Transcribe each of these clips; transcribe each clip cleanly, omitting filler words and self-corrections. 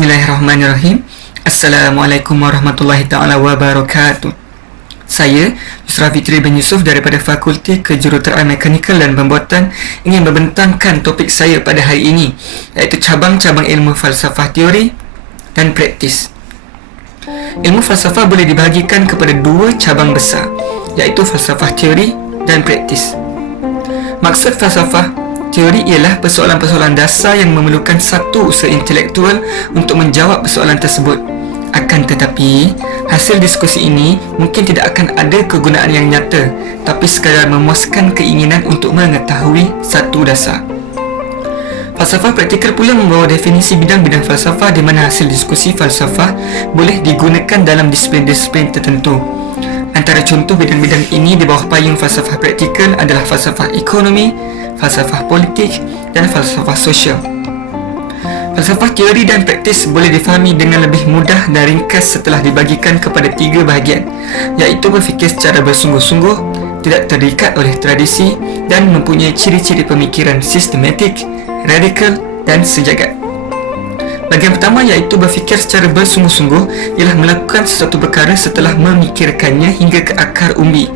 Bismillahirrahmanirrahim. Assalamualaikum warahmatullahi ta'ala wabarakatuh. Saya, Yusra Fitri bin Yusuf daripada Fakulti Kejuruteraan Mekanikal dan Pembuatan ingin membentangkan topik saya pada hari ini, iaitu cabang-cabang ilmu falsafah teori dan praktis. Ilmu falsafah boleh dibahagikan kepada dua cabang besar, iaitu falsafah teori dan praktis. Maksud falsafah teori ialah persoalan-persoalan dasar yang memerlukan satu usaha intelektual untuk menjawab persoalan tersebut. Akan tetapi, hasil diskusi ini mungkin tidak akan ada kegunaan yang nyata, tapi sekadar memuaskan keinginan untuk mengetahui satu dasar. Falsafah praktikal pula membawa definisi bidang-bidang falsafah di mana hasil diskusi falsafah boleh digunakan dalam disiplin-disiplin tertentu. Antara contoh bidang-bidang ini di bawah payung falsafah praktikal adalah falsafah ekonomi, falsafah politik dan falsafah sosial. Falsafah teori dan praktis boleh difahami dengan lebih mudah dan ringkas setelah dibagikan kepada tiga bahagian, iaitu berfikir secara bersungguh-sungguh, tidak terikat oleh tradisi dan mempunyai ciri-ciri pemikiran sistematik, radikal dan sejagat. Bahagian pertama iaitu berfikir secara bersungguh-sungguh ialah melakukan sesuatu perkara setelah memikirkannya hingga ke akar umbi.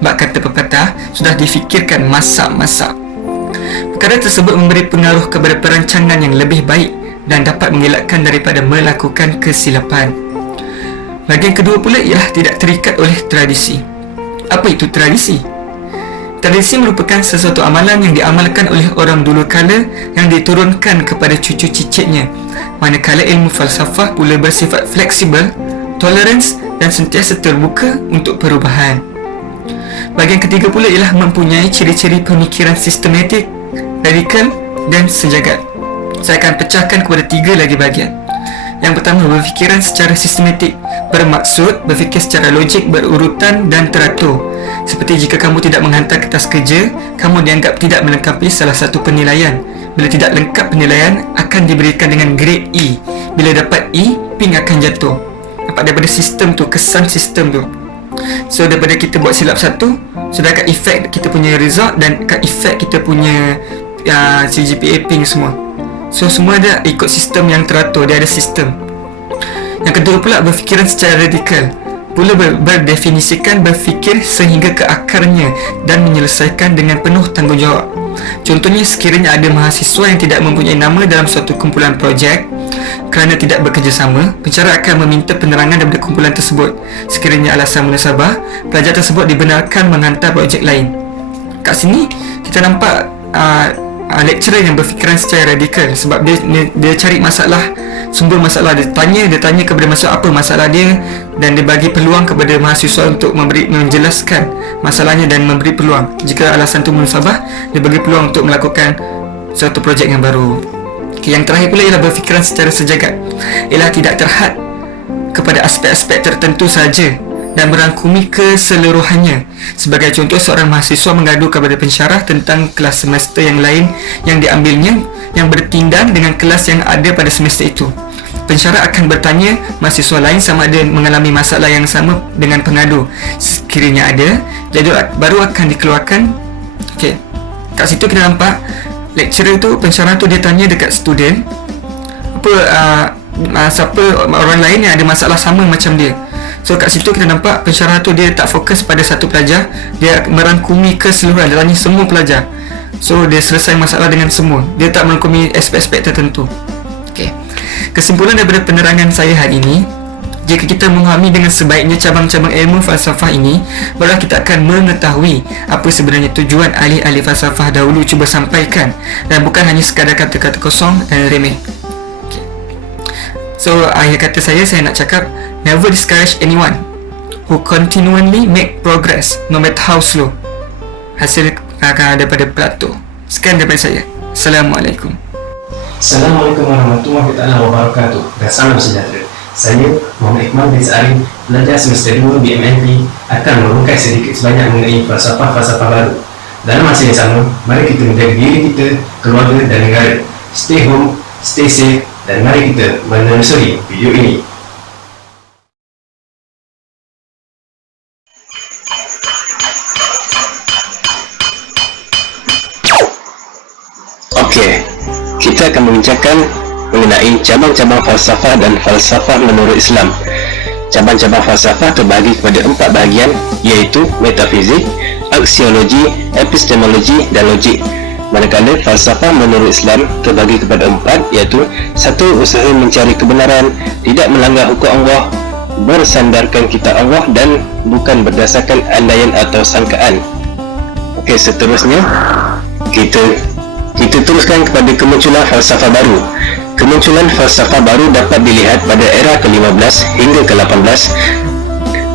Bak kata pepatah, sudah difikirkan masak-masak. Perkara tersebut memberi pengaruh kepada perancangan yang lebih baik dan dapat mengelakkan daripada melakukan kesilapan. Bahagian kedua pula ialah tidak terikat oleh tradisi. Apa itu tradisi? Tradisi merupakan sesuatu amalan yang diamalkan oleh orang dulu kala yang diturunkan kepada cucu cicitnya. Manakala ilmu falsafah pula bersifat fleksibel, tolerans dan sentiasa terbuka untuk perubahan. Bahagian ketiga pula ialah mempunyai ciri-ciri pemikiran sistematik, radikal dan sejagat. Saya akan pecahkan kepada tiga lagi bahagian. Yang pertama, berfikiran secara sistematik, bermaksud berfikir secara logik, berurutan dan teratur. Seperti jika kamu tidak menghantar kertas kerja, kamu dianggap tidak melengkapi salah satu penilaian. Bila tidak lengkap penilaian, akan diberikan dengan grade E. Bila dapat E, ping akan jatuh. Nampak daripada sistem tu, kesan sistem tu. So daripada kita buat silap satu, sudah kat efek kita punya result dan kat efek kita punya CGPA ping semua. So semua ada ikut sistem yang teratur, dia ada sistem. Yang kedua pula, berfikiran secara radikal, pula berdefinisikan berfikir sehingga ke akarnya dan menyelesaikan dengan penuh tanggungjawab. Contohnya, sekiranya ada mahasiswa yang tidak mempunyai nama dalam suatu kumpulan projek kerana tidak bekerjasama, pensyarah akan meminta penerangan daripada kumpulan tersebut. Sekiranya alasan munasabah, pelajar tersebut dibenarkan menghantar projek lain. Kat sini kita nampak lecturer yang berfikiran secara radikal, sebab dia cari masalah, sumber masalah, dia tanya kepada mahasiswa apa masalah dia, dan dia bagi peluang kepada mahasiswa untuk menjelaskan masalahnya dan memberi peluang. Jika alasan itu munasabah, dia bagi peluang untuk melakukan suatu projek yang baru. Yang terakhir pula ialah berfikiran secara sejagat, ialah tidak terhad kepada aspek-aspek tertentu sahaja dan merangkumi keseluruhannya. Sebagai contoh, seorang mahasiswa mengadu kepada pensyarah tentang kelas semester yang lain yang diambilnya yang bertindan dengan kelas yang ada pada semester itu. Pensyarah akan bertanya mahasiswa lain sama ada mengalami masalah yang sama dengan pengadu. Sekiranya ada, jadual baru akan dikeluarkan. Okey. Kat situ kita nampak lecturer tu, pensyarah tu, dia tanya dekat student siapa orang lain yang ada masalah sama macam dia. So kat situ kita nampak pensyarah tu dia tak fokus pada satu pelajar, dia merangkumi keseluruhan, dia tanya semua pelajar. So dia selesai masalah dengan semua, dia tak merangkumi aspek-aspek tertentu. Okay. Kesimpulan daripada penerangan saya hari ini, jika kita memahami dengan sebaiknya cabang-cabang ilmu falsafah ini, barulah kita akan mengetahui apa sebenarnya tujuan ahli-ahli falsafah dahulu cuba sampaikan, dan bukan hanya sekadar kata-kata kosong dan remeh. So akhir kata saya nak cakap, never discourage anyone who continually make progress, no matter how slow. Hasil daripada Plato. Sekian daripada saya. Assalamualaikum. Assalamualaikum warahmatullahi wabarakatuh. Dan salam sejahtera. Saya Muhammad Iqmal bin Sa'arim, pelajar semester 2 BMNP, akan merungkai sedikit sebanyak mengenai falsafah-falsafah baru. Dalam masa yang sama, mari kita menjaga diri kita, keluarga dan negara. Stay home, stay safe, dan mari kita menelusuri video ini. Okey, kita akan membincangkan mengenai cabang-cabang falsafah dan falsafah menurut Islam. Cabang-cabang falsafah terbahagi kepada 4 bahagian, iaitu metafizik, aksiologi, epistemologi dan logik. Manakala falsafah menurut Islam terbahagi kepada 4, iaitu 1. Usaha mencari kebenaran, tidak melanggar hukum Allah, bersandarkan kitab Allah dan bukan berdasarkan andaian atau sangkaan. Okey, seterusnya kita teruskan kepada kemunculan falsafah baru. Kemunculan falsafah baru dapat dilihat pada era ke-15 hingga ke-18,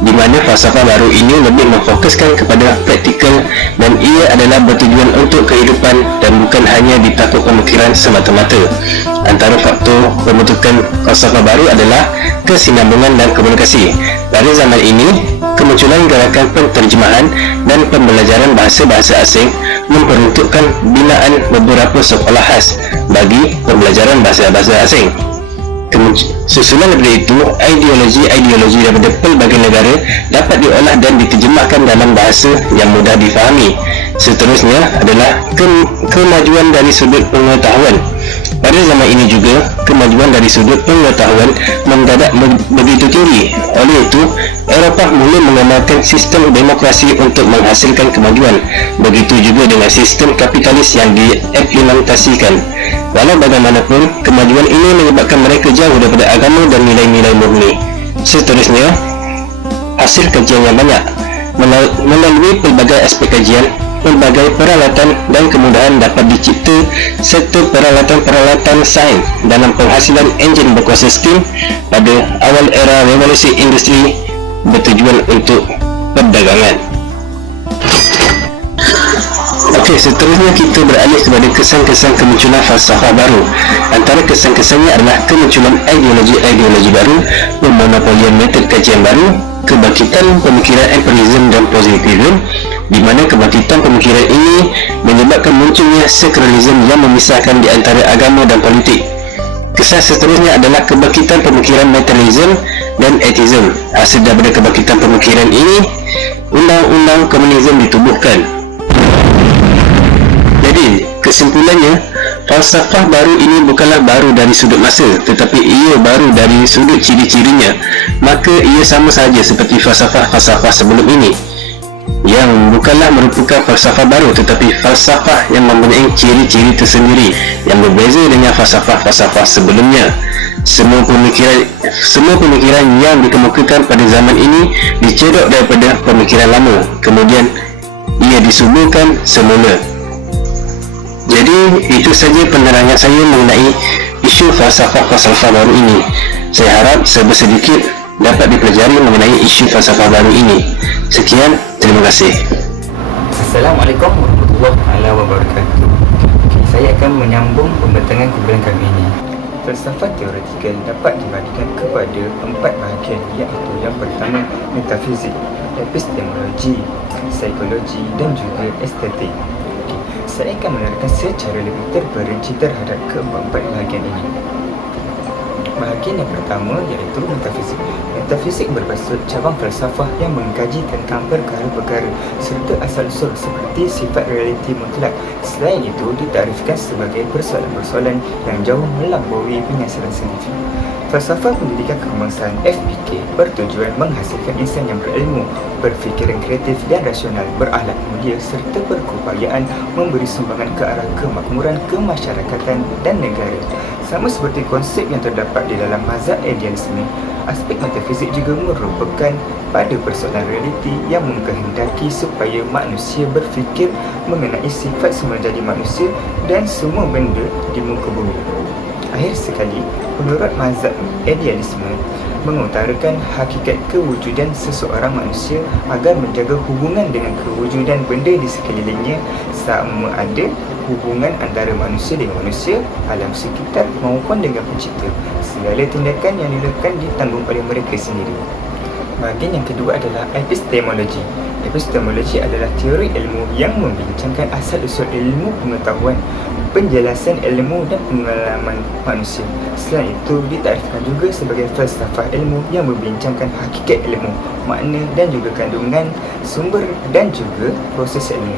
di mana falsafah baru ini lebih memfokuskan kepada praktikal dan ia adalah bertujuan untuk kehidupan dan bukan hanya di takut pemikiran semata-mata. Antara faktor pembentukan falsafah baru adalah kesinambungan dan komunikasi. Pada zaman ini, kemunculan gerakan penterjemahan dan pembelajaran bahasa-bahasa asing memperuntukkan binaan beberapa sekolah khas bagi pembelajaran bahasa-bahasa asing. Susulan daripada itu, ideologi-ideologi daripada pelbagai negara dapat diolah dan diterjemahkan dalam bahasa yang mudah difahami. Seterusnya adalah kemajuan dari sudut pengetahuan. Pada zaman ini juga, kemajuan dari sudut pengetahuan mendadak begitu tinggi. Oleh itu, Eropah mula mengamalkan sistem demokrasi untuk menghasilkan kemajuan. Begitu juga dengan sistem kapitalis yang diimplementasikan. Walau bagaimanapun, kemajuan ini menyebabkan mereka jauh daripada agama dan nilai-nilai murni. Seterusnya, hasil kajian yang banyak. Melalui pelbagai aspek kajian, pelbagai peralatan dan kemudahan dapat dicipta serta peralatan-peralatan sains dalam penghasilan enjin berkuasa steam pada awal era revolusi industri bertujuan untuk perdagangan. Okey, seterusnya kita beralih kepada kesan-kesan kemunculan falsafah baru. Antara kesan-kesannya adalah kemunculan ideologi-ideologi baru, pemonopolian metod kajian baru, kebangkitan pemikiran empirism dan positivism, di mana kebangkitan pemikiran ini menyebabkan munculnya sekralisme yang memisahkan di antara agama dan politik. Kesan seterusnya adalah kebangkitan pemikiran materialism dan atheism. Hasil daripada kebangkitan pemikiran ini, undang-undang komunisme ditubuhkan. Jadi, kesimpulannya, falsafah baru ini bukanlah baru dari sudut masa, tetapi ia baru dari sudut ciri-cirinya. Maka ia sama sahaja seperti falsafah-falsafah sebelum ini, yang bukanlah merupakan falsafah baru, tetapi falsafah yang mempunyai ciri-ciri tersendiri yang berbeza dengan falsafah-falsafah sebelumnya. Semua pemikiran yang dikemukakan pada zaman ini dicedok daripada pemikiran lama, kemudian ia disuburkan semula. Jadi, itu saja penerangan saya mengenai isu falsafah-falsafah baru ini. Saya harap sedikit dapat dipelajari mengenai isu falsafah baru ini. Sekian, terima kasih. Assalamualaikum warahmatullahi wabarakatuh. Saya akan menyambung pembentangan kumpulan kami ini. Falsafah teoretikal dapat dibahagikan kepada 4 bahagian, iaitu yang pertama metafizik, epistemologi, psikologi dan juga estetik. Saya akan menerangkan secara lebih terperinci terhadap keempat bahagian ini. Bahagian yang pertama iaitu metafizik. Metafizik bermaksud cabang falsafah yang mengkaji tentang perkara-perkara serta asal-usul seperti sifat realiti mutlak. Selain itu, ditarifkan sebagai persoalan-persoalan yang jauh melampaui penyiasatan saintifik. Falsafah pendidikan kebangsaan (FPK) bertujuan menghasilkan insan yang berilmu, berfikiran kreatif dan rasional, berakhlak mulia serta berkeupayaan memberi sumbangan ke arah kemakmuran kemasyarakatan dan negara. Sama seperti konsep yang terdapat di dalam mazhab idealisme, aspek metafizik juga merupakan pada persoalan realiti yang mengkehendaki supaya manusia berfikir mengenai sifat semula jadi manusia dan semua benda di muka bumi. Akhir sekali, menurut mazhab idealisme mengutarakan hakikat kewujudan seseorang manusia agar menjaga hubungan dengan kewujudan benda di sekelilingnya, sama ada hubungan antara manusia dengan manusia, alam sekitar maupun dengan pencipta. Segala tindakan yang dilakukan ditanggung oleh mereka sendiri. Bahagian yang kedua adalah epistemologi. Epistemologi adalah teori ilmu yang membincangkan asal-usul ilmu pengetahuan, penjelasan ilmu dan pengalaman manusia. Selain itu, ditarifkan juga sebagai falsafah ilmu yang membincangkan hakikat ilmu, makna dan juga kandungan, sumber dan juga proses ilmu.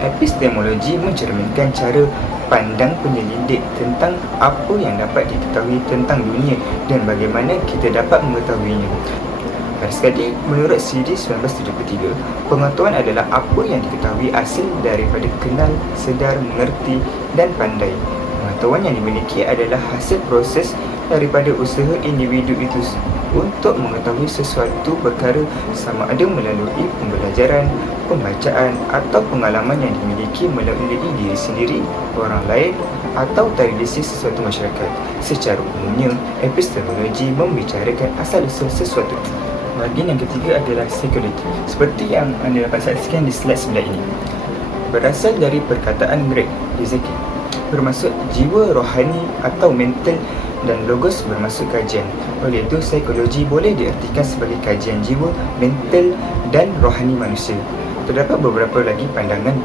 Epistemologi mencerminkan cara pandang penyelidik tentang apa yang dapat diketahui tentang dunia dan bagaimana kita dapat mengetahuinya. Sekali, menurut CD 1973, pengetahuan adalah apa yang diketahui hasil daripada kenal, sedar, mengerti dan pandai. Pengetahuan yang dimiliki adalah hasil proses daripada usaha individu itu untuk mengetahui sesuatu perkara, sama ada melalui pembelajaran, pembacaan atau pengalaman yang dimiliki melalui diri sendiri, orang lain atau tradisi sesuatu masyarakat. Secara umumnya, epistemologi membicarakan asal-usul sesuatu. Bahagian yang ketiga adalah psikologi, seperti yang anda dapat saksikan di slide sebelah ini. Berasal dari perkataan Greg Rizeki, bermaksud jiwa rohani atau mental, dan logos bermaksud kajian. Oleh itu, psikologi boleh diartikan sebagai kajian jiwa, mental dan rohani manusia. Terdapat beberapa lagi pandangan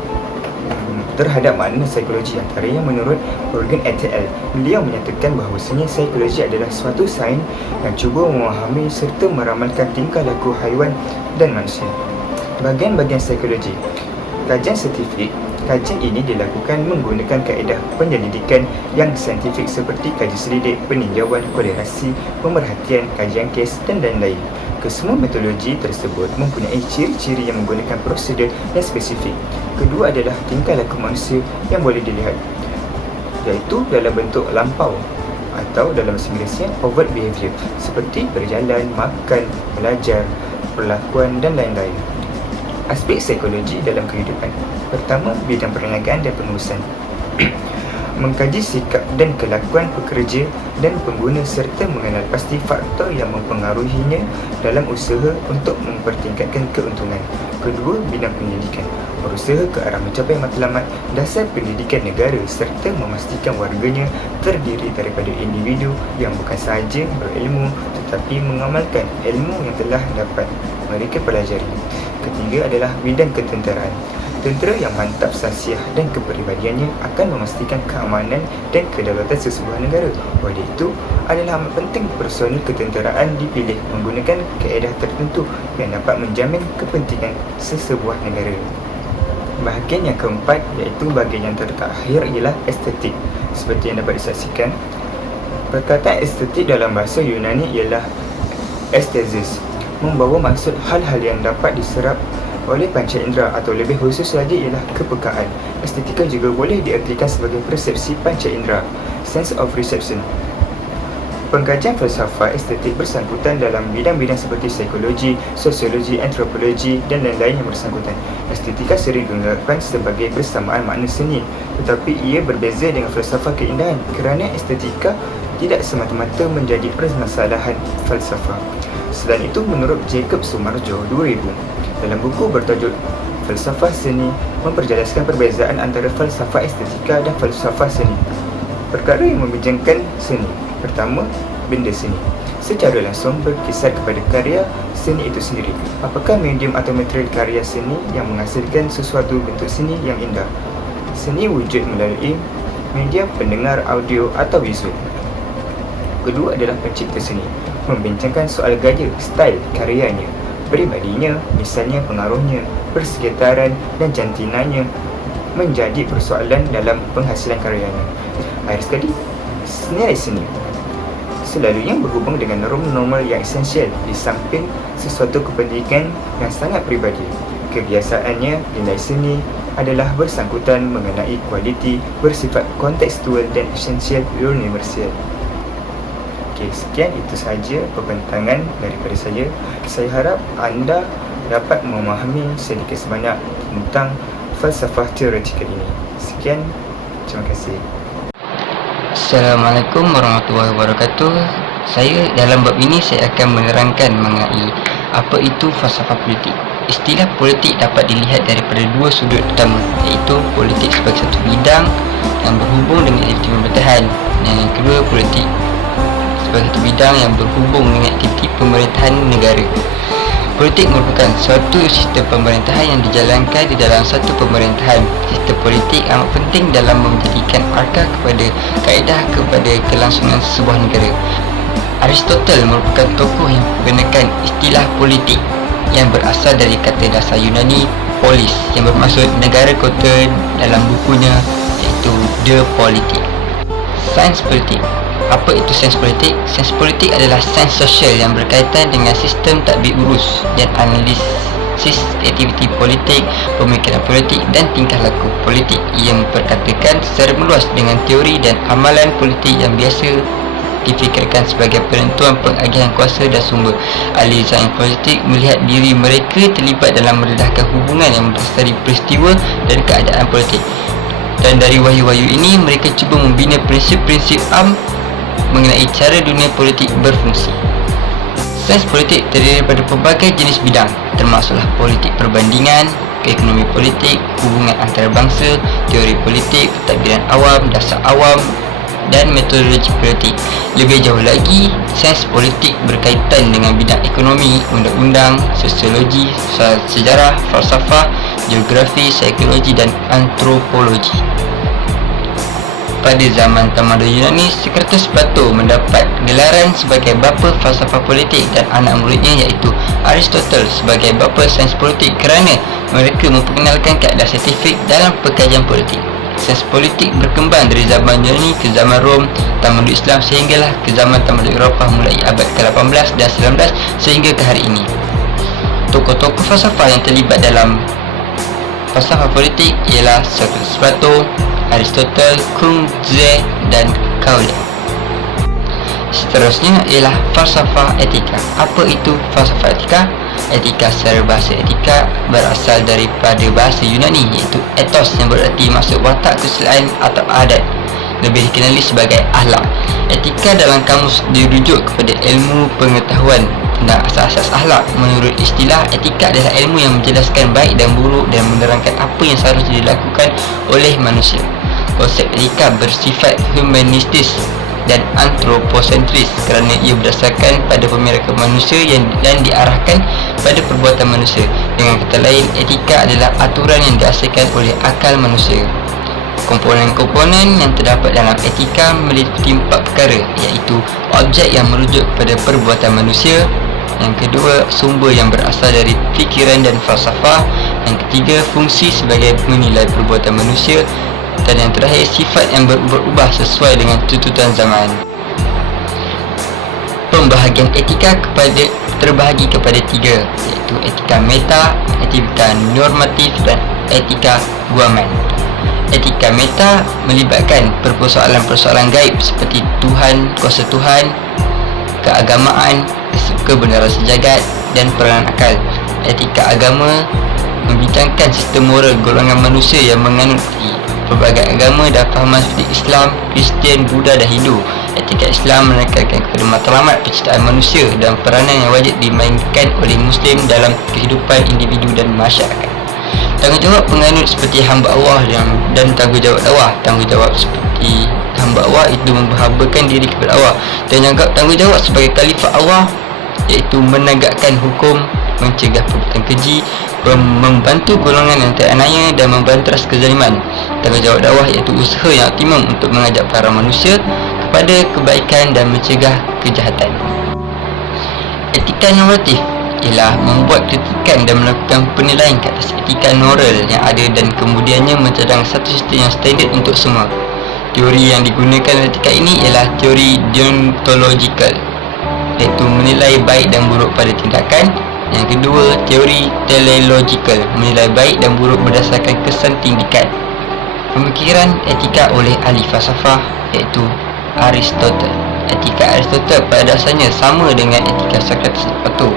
terhadap makna psikologi, antaranya menurut Morgan et al. Beliau menyatakan bahawasanya psikologi adalah suatu sains yang cuba memahami serta meramalkan tingkah laku haiwan dan manusia. Bahagian-bahagian psikologi. Kajian saintifik. Kajian ini dilakukan menggunakan kaedah penyelidikan yang saintifik seperti kajian selidik, peninjauan, kolerasi, pemerhatian, kajian kes dan lain-lain. Kesemua metodologi tersebut mempunyai ciri-ciri yang menggunakan prosedur yang spesifik. Kedua adalah tingkah laku manusia yang boleh dilihat, iaitu dalam bentuk lampau atau dalam bahasa Inggerisnya overt behavior, seperti berjalan, makan, belajar, perlakuan dan lain-lain. Aspek psikologi dalam kehidupan. Pertama, bidang perniagaan dan penulisan. Mengkaji sikap dan kelakuan pekerja dan pengguna serta mengenal pasti faktor yang mempengaruhinya dalam usaha untuk mempertingkatkan keuntungan. Kedua, bidang pendidikan. Berusaha ke arah mencapai matlamat dasar pendidikan negara serta memastikan warganya terdiri daripada individu yang bukan sahaja berilmu tetapi mengamalkan ilmu yang telah dapat mereka pelajari. Ketiga adalah bidang ketenteraan. Tentera yang mantap sahsiah dan kepribadiannya akan memastikan keamanan dan kedaulatan sesebuah negara. Oleh itu, adalah amat penting personil ketenteraan dipilih menggunakan kaedah tertentu yang dapat menjamin kepentingan sesebuah negara. Bahagian yang keempat, iaitu bahagian yang terakhir, ialah estetik. Seperti yang dapat disaksikan, perkataan estetik dalam bahasa Yunani ialah aesthesis, membawa maksud hal-hal yang dapat diserap oleh panca indera, atau lebih khusus lagi ialah kepekaan. Estetika juga boleh diartikan sebagai persepsi panca indera, sense of reception. Pengkajian falsafah estetik bersangkutan dalam bidang-bidang seperti psikologi, sosiologi, antropologi dan lain-lain yang bersangkutan. Estetika sering digunakan sebagai persamaan makna seni, tetapi ia berbeza dengan falsafah keindahan kerana estetika tidak semata-mata menjadi permasalahan falsafah. Selain itu, menurut Jacob Sumarjo 2000, dalam buku bertajuk Falsafah Seni, memperjelaskan perbezaan antara falsafah estetika dan falsafah seni. Perkara yang membincangkan seni. Pertama, benda seni. Secara langsung berkisar kepada karya seni itu sendiri. Apakah medium atau material karya seni yang menghasilkan sesuatu bentuk seni yang indah? Seni wujud melalui media pendengar audio atau visual. Kedua adalah pencipta seni, membincangkan soal gaya, style karyanya, peribadinya, misalnya pengaruhnya, persekitaran dan jantinanya menjadi persoalan dalam penghasilan karyanya. Akhir sekali, nilai seni selalunya berhubung dengan norma-norma yang esensial di samping sesuatu kepentingan yang sangat peribadi. Kebiasaannya, nilai seni adalah bersangkutan mengenai kualiti bersifat kontekstual dan esensial universal. Okey, sekian itu sahaja pembentangan daripada saya. Saya harap anda dapat memahami sedikit sebanyak tentang falsafah teoretikal ini. Sekian, terima kasih. Assalamualaikum warahmatullahi wabarakatuh. Saya dalam bab ini saya akan menerangkan mengenai apa itu falsafah politik. Istilah politik dapat dilihat daripada dua sudut utama, iaitu politik sebagai satu bidang yang berhubung dengan aktiviti pemerintahan, dan yang kedua politik sebagai satu bidang yang berhubung dengan aktiviti pemerintahan negara. Politik merupakan suatu sistem pemerintahan yang dijalankan di dalam satu pemerintahan. Sistem politik amat penting dalam menjadikan akar kepada kaedah kepada kelangsungan sebuah negara. Aristotle merupakan tokoh yang menggunakan istilah politik yang berasal dari kata dasar Yunani polis, yang bermaksud negara kota dalam bukunya, iaitu The Politic. Sains politik. Apa itu sains politik? Sains politik adalah sains sosial yang berkaitan dengan sistem tadbir urus dan analisis aktiviti politik, pemikiran politik dan tingkah laku politik. Ia memperkatakan secara meluas dengan teori dan amalan politik yang biasa difikirkan sebagai penentuan pengagihan kuasa dan sumber. Ahli sains politik melihat diri mereka terlibat dalam mendedahkan hubungan yang berdasari peristiwa dan keadaan politik, dan dari wahyu-wahyu ini mereka cuba membina prinsip-prinsip mengenai cara dunia politik berfungsi. Sains politik terdiri daripada pelbagai jenis bidang, termasuklah politik perbandingan, ekonomi politik, hubungan antarabangsa, teori politik, pentadbiran awam, dasar awam dan metodologi politik. Lebih jauh lagi, sains politik berkaitan dengan bidang ekonomi, undang-undang, sosiologi, sejarah, falsafah, geografi, psikologi dan antropologi. Pada zaman tamadun Yunani, Socrates Plato mendapat gelaran sebagai bapa falsafah politik dan anak muridnya iaitu Aristotle sebagai bapa sains politik kerana mereka memperkenalkan kaedah saintifik dalam pengkajian politik. Sains politik berkembang dari zaman Yunani ke zaman Rom, tamadun Islam sehinggalah ke zaman tamadun Eropah mulai abad ke-18 dan 19 sehingga ke hari ini. Tokoh-tokoh falsafah yang terlibat dalam falsafah politik ialah Socrates Plato, Aristotle, Kung Tze dan Cauchy. Seterusnya ialah falsafah etika. Apa itu falsafah etika? Etika secara bahasa etika berasal daripada bahasa Yunani iaitu ethos yang bererti maksud watak kesusilaan atau adat, lebih dikenali sebagai akhlak. Etika dalam kamus dirujuk kepada ilmu pengetahuan tentang asas-asas akhlak. Menurut istilah, etika adalah ilmu yang menjelaskan baik dan buruk dan menerangkan apa yang seharusnya dilakukan oleh manusia. Konsep etika bersifat humanistis dan antroposentris kerana ia berdasarkan pada pemeriksaan manusia dan diarahkan pada perbuatan manusia. Dengan kata lain, etika adalah aturan yang dihasilkan oleh akal manusia. Komponen-komponen yang terdapat dalam etika meliputi 4 perkara, iaitu objek yang merujuk pada perbuatan manusia, yang kedua sumber yang berasal dari fikiran dan falsafah, yang ketiga fungsi sebagai menilai perbuatan manusia, dan yang terakhir sifat yang berubah-ubah sesuai dengan tuntutan zaman. Pembahagian etika terbahagi kepada 3, iaitu etika meta, etika normatif dan etika guaman. Etika meta melibatkan persoalan-persoalan gaib seperti Tuhan, kuasa Tuhan, keagamaan, kebenaran sejagat dan peranan akal. Etika agama membincangkan sistem moral golongan manusia yang menganuti pelbagai agama dan fahaman seperti Islam, Kristian, Buddha dan Hindu. Etika Islam menekankan kepada matlamat penciptaan manusia dan peranan yang wajib dimainkan oleh Muslim dalam kehidupan individu dan masyarakat. Tanggungjawab penganut seperti hamba Allah dan tanggungjawab dakwah. Tanggungjawab seperti hamba Allah itu menghambakan diri kepada Allah, dan tanggungjawab sebagai khalifah Allah iaitu menegakkan hukum, mencegah perbuatan keji, membantu golongan yang teraniaya dan membanteras kezaliman. Tanggungjawab dakwah iaitu usaha yang optimum untuk mengajak para manusia kepada kebaikan dan mencegah kejahatan. Etika normatif ialah membuat kritikan dan melakukan penilaian ke atas etika moral yang ada dan kemudiannya mencadang satu sistem yang standard untuk semua. Teori yang digunakan dalam etika ini ialah teori deontological, iaitu menilai baik dan buruk pada tindakan. Yang kedua, teori teleological, menilai baik dan buruk berdasarkan kesan tindikan. Pemikiran etika oleh ahli falsafah iaitu Aristotle. Etika Aristotle pada dasarnya sama dengan etika Socrates dan Plato,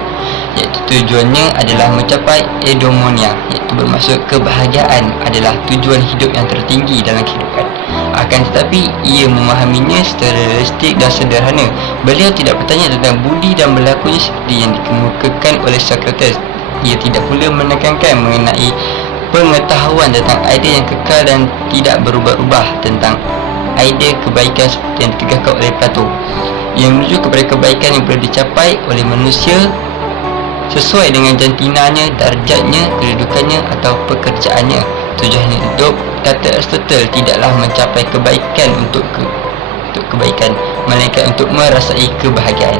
iaitu tujuannya adalah mencapai eudaimonia, iaitu bermaksud kebahagiaan adalah tujuan hidup yang tertinggi dalam kehidupan. Akan tetapi ia memahaminya secara realistik dan sederhana. Beliau tidak bertanya tentang budi dan berlakunya seperti yang dikemukakan oleh Socrates. Ia tidak pula menekankan mengenai pengetahuan tentang idea yang kekal dan tidak berubah-ubah tentang idea kebaikan seperti yang ditegakkan oleh Plato. Ia menuju kepada kebaikan yang boleh dicapai oleh manusia sesuai dengan jantinanya, darjatnya, kedudukannya atau pekerjaannya. Tujuan hidup, kata Aristotle, tidaklah mencapai kebaikan untuk kebaikan, melainkan untuk merasai kebahagiaan.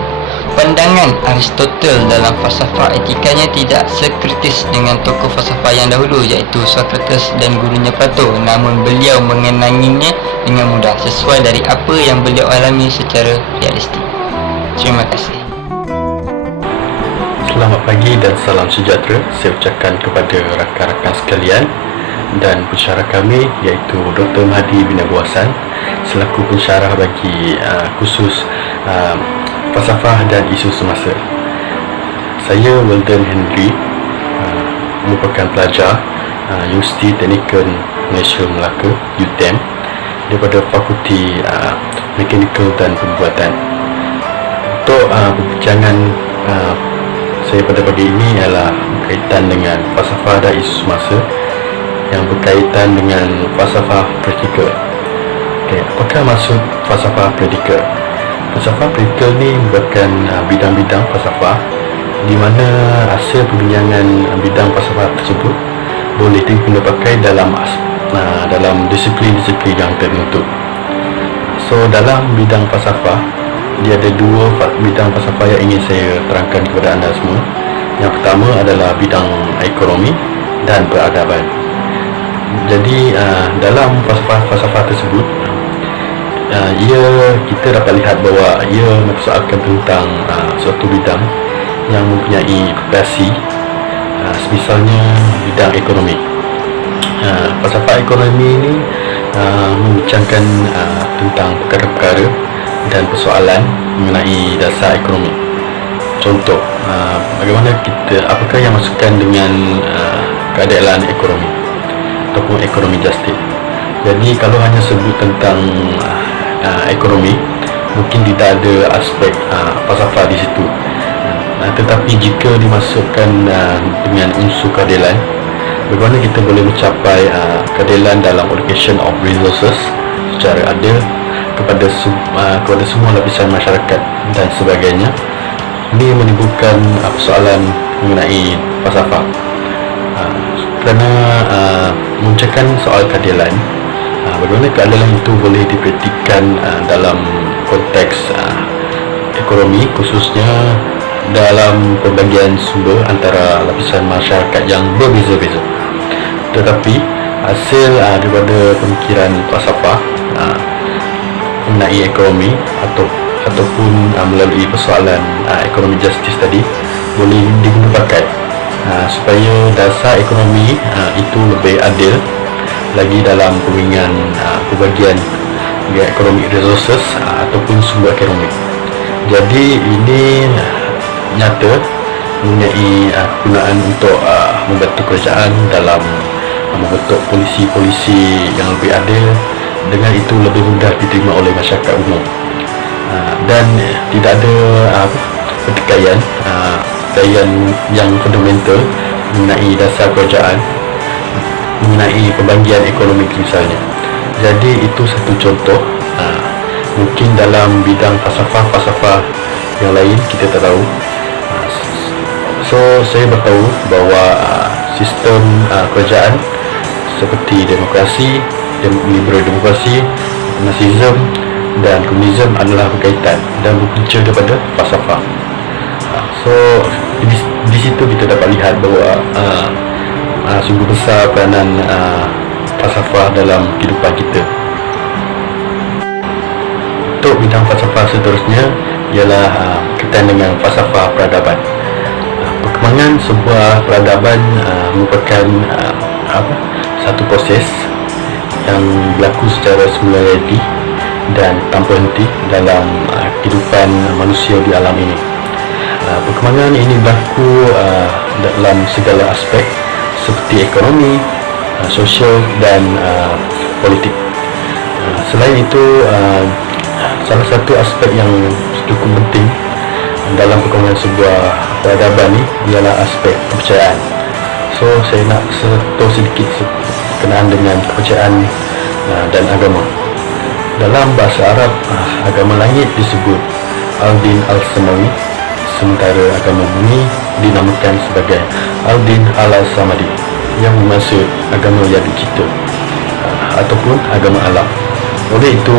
Pandangan Aristotle dalam falsafah etikanya tidak sekritis dengan tokoh falsafah yang dahulu iaitu Socrates dan gurunya Plato, namun beliau mengenanginya dengan mudah sesuai dari apa yang beliau alami secara realistik. Terima kasih. Selamat pagi dan salam sejahtera saya ucapkan kepada rakan-rakan sekalian dan pensyarah kami iaitu Dr. Mahdi bin Abu Hassan selaku pensyarah bagi khusus falsafah dan isu semasa. Saya Weldon Henry, merupakan pelajar Universiti Teknikal Malaysia Melaka UTM daripada Fakulti Mekanikal dan Pembuatan. Untuk perbincangan saya pada pagi ini ialah berkaitan dengan falsafah dan isu semasa yang berkaitan dengan falsafah praktikal. Apakah maksud falsafah praktikal? Falsafah praktikal ni merupakan bidang-bidang falsafah di mana hasil perbincangan bidang falsafah tersebut boleh digunakan pakai dalam disiplin-disiplin yang tertentu. So dalam bidang falsafah, dia ada dua bidang falsafah yang ingin saya terangkan kepada anda semua. Yang pertama adalah bidang ekonomi dan peradaban. Jadi dalam falsafah tersebut, kita dapat lihat bahawa ia mempersoalkan tentang suatu bidang yang mempunyai aplikasi, misalnya bidang ekonomi. Falsafah ekonomi ini membincangkan tentang perkara-perkara dan persoalan mengenai dasar ekonomi. Contoh, apakah yang masukkan dengan keadilan ekonomi ataupun ekonomi justice. Jadi kalau hanya sebut tentang ekonomi, mungkin tidak ada aspek falsafah di situ. Tetapi jika dimasukkan dengan unsur keadilan, bagaimana kita boleh mencapai keadilan dalam allocation of resources secara adil kepada semua lapisan masyarakat dan sebagainya. Ini menimbulkan persoalan mengenai falsafah. Kerana memecahkan soal keadilan, bagaimana keadilan itu boleh dipraktikkan dalam konteks ekonomi, khususnya dalam pembagian sumber antara lapisan masyarakat yang berbeza-beza. Tetapi hasil daripada pemikiran falsafah mengenai ekonomi ataupun melalui persoalan ekonomi justice tadi boleh digunakan supaya dasar ekonomi itu lebih adil lagi dalam pembagian ekonomi resources ataupun sumber ekonomi. Jadi ini nyata mempunyai kegunaan untuk membantu kerajaan dalam membentuk polisi-polisi yang lebih adil, dengan itu lebih mudah diterima oleh masyarakat umum, dan tidak ada pertikaian yang fundamental mengenai dasar kerajaan, mengenai pembagian ekonomi misalnya. Jadi itu satu contoh. Mungkin dalam bidang falsafah yang lain kita tak tahu. So saya bertahu bahawa sistem kerajaan seperti demokrasi, liberal demokrasi, Marxism dan komunisme adalah berkaitan dan berpunca daripada falsafah. So di situ kita dapat lihat bahawa sungguh besar peranan falsafah dalam kehidupan kita. Untuk bidang falsafah seterusnya ialah berkaitan dengan falsafah peradaban. Perkembangan sebuah peradaban merupakan satu proses yang berlaku secara simultan dan tanpa henti dalam kehidupan manusia di alam ini. Perkembangan ini berlaku dalam segala aspek seperti ekonomi, sosial dan politik. Selain itu, salah satu aspek yang cukup penting dalam perkembangan sebuah peradaban ini ialah aspek kepercayaan. So saya nak tahu sedikit berkenaan dengan kepercayaan dan agama. Dalam bahasa Arab, agama langit disebut Al-Din Al-Samawi, sementara agama bumi dinamakan sebagai Al-Din Al-Samadi, yang bermaksud agama yang dicipta ataupun agama alam. Oleh itu,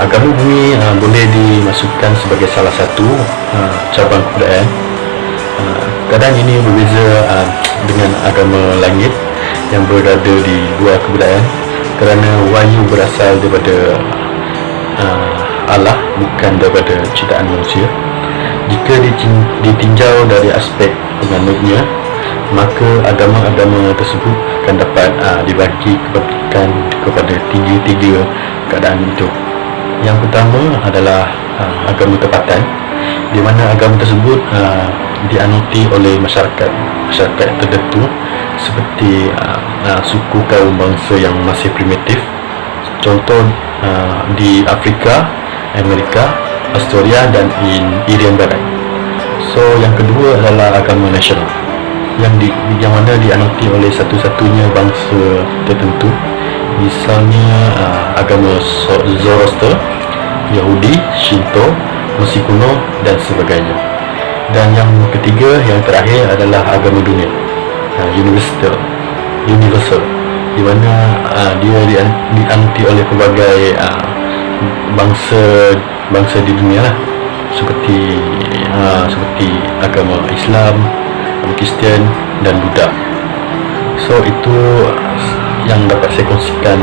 agama bumi boleh dimasukkan sebagai salah satu cabang kebudayaan. Kadang ini berbeza dengan agama langit yang berada di luar kebudayaan, kerana wahyu berasal daripada Allah, bukan daripada ciptaan manusia. Jika ditinjau dari aspek penganutnya, maka agama-agama tersebut akan dapat dibagi kepada tiga keadaan hidup. Yang pertama adalah agama tempatan, di mana agama tersebut dianuti oleh masyarakat tertentu, seperti suku kaum bangsa yang masih primitif. Contoh di Afrika, Amerika, Australia dan Irian Barat. So yang kedua adalah agama nasional, yang mana dianuti oleh satu-satunya bangsa tertentu, misalnya agama Zoroaster, Yahudi, Shinto, Mesir kuno dan sebagainya. Dan yang ketiga, yang terakhir adalah agama dunia, universal, di mana dia dianuti oleh pelbagai bangsa di dunia lah, seperti agama Islam, agama Kristian dan Buddha. So itu yang dapat saya kongsikan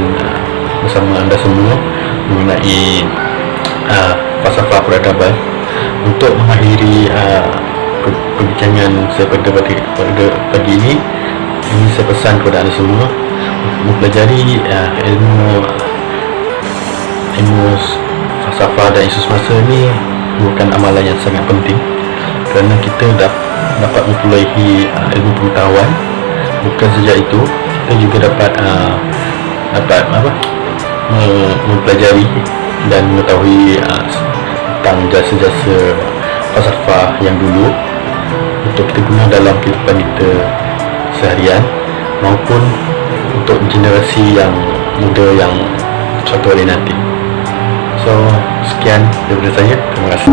bersama anda semua mengenai falsafah peradaban. Untuk mengakhiri perbincangan saya pada pagi ini saya pesan kepada anda semua mempelajari ilmu falsafah dan isu semasa ini bukan amalan yang sangat penting, kerana kita dapat memperolehi ilmu pengetahuan. Bukan saja itu, kita juga dapat mempelajari dan mengetahui tentang jasa-jasa falsafah yang dulu untuk kita guna dalam kehidupan kita seharian, maupun untuk generasi yang muda yang suatu hari nanti. So, sekian daripada saya. Terima kasih.